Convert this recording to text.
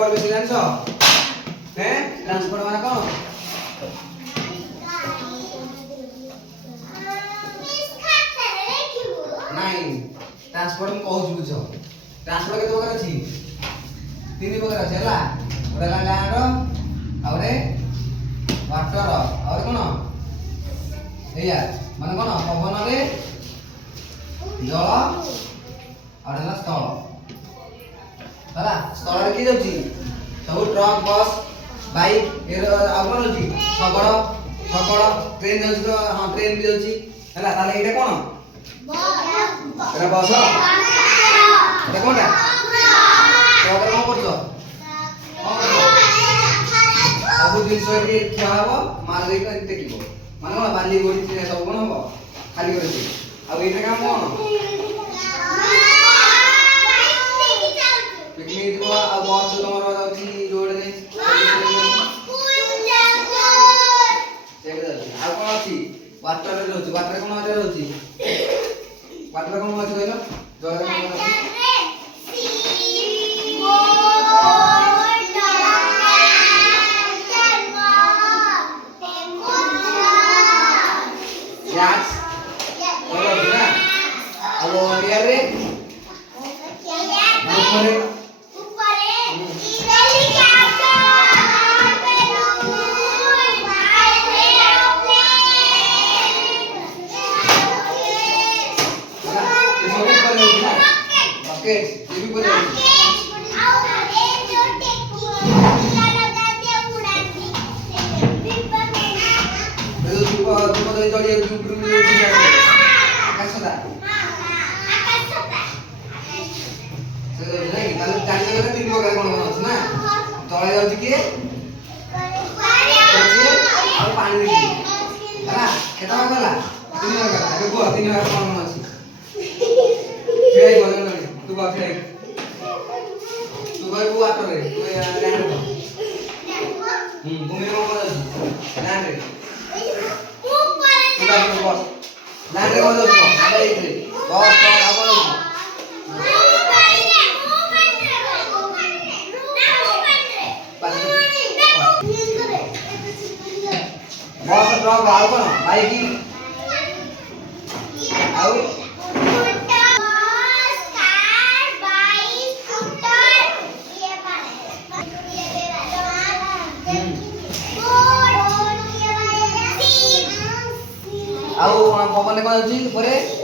transport बेसी जानछ हैं transport माने कोन नहीं ट्रांसपोर्ट में कहू बुझ ट्रांसपोर्ट केते प्रकार अछि तीन प्रकार अछि हला ओडा लैंड आउरे वाटर और कोन एया माने कोन पवन रे जल और हला स्थल हला स्थल रे की जाउची सब ट्रक बस बाइक एर आगन अछि सगड़ ट्रेन जाउची तो हां ट्रेन भी जाउची हला ताले एटा कोन एटा बस एटा कोनटा ट्रक रे कोन करछो सब दिन सोर के ठिया हबो माल देई के देखिबो माने कोन बाली गोडी सब कोन हबो खाली करछि अब एटा काम कोन पिकनिक को अब बस तमरो जाउची रोड रे चेक जाउची आ कोन अछि वाटर रे रहउची वाटर कोन रे रहउची वाटर कोन अछि कहलो जल कोन अछि गैस बोलो ना अब एयर रे ऊपर बकेट ये भी बोले तले जाउची के और पानी रे हला केता गला तीन गला ए गो तीन गला कोन अछि फेई बोलन नहीं तू बा फेई तू गई वाटर रे तू लैंड को घूमे कोन अछि लैंड रे ऊपर तू बस लैंड रे कोन अछि आगे इतरे बस आगे बस ट्रक आउ कोन बाइक आउ आउ पवन कोन अछि परे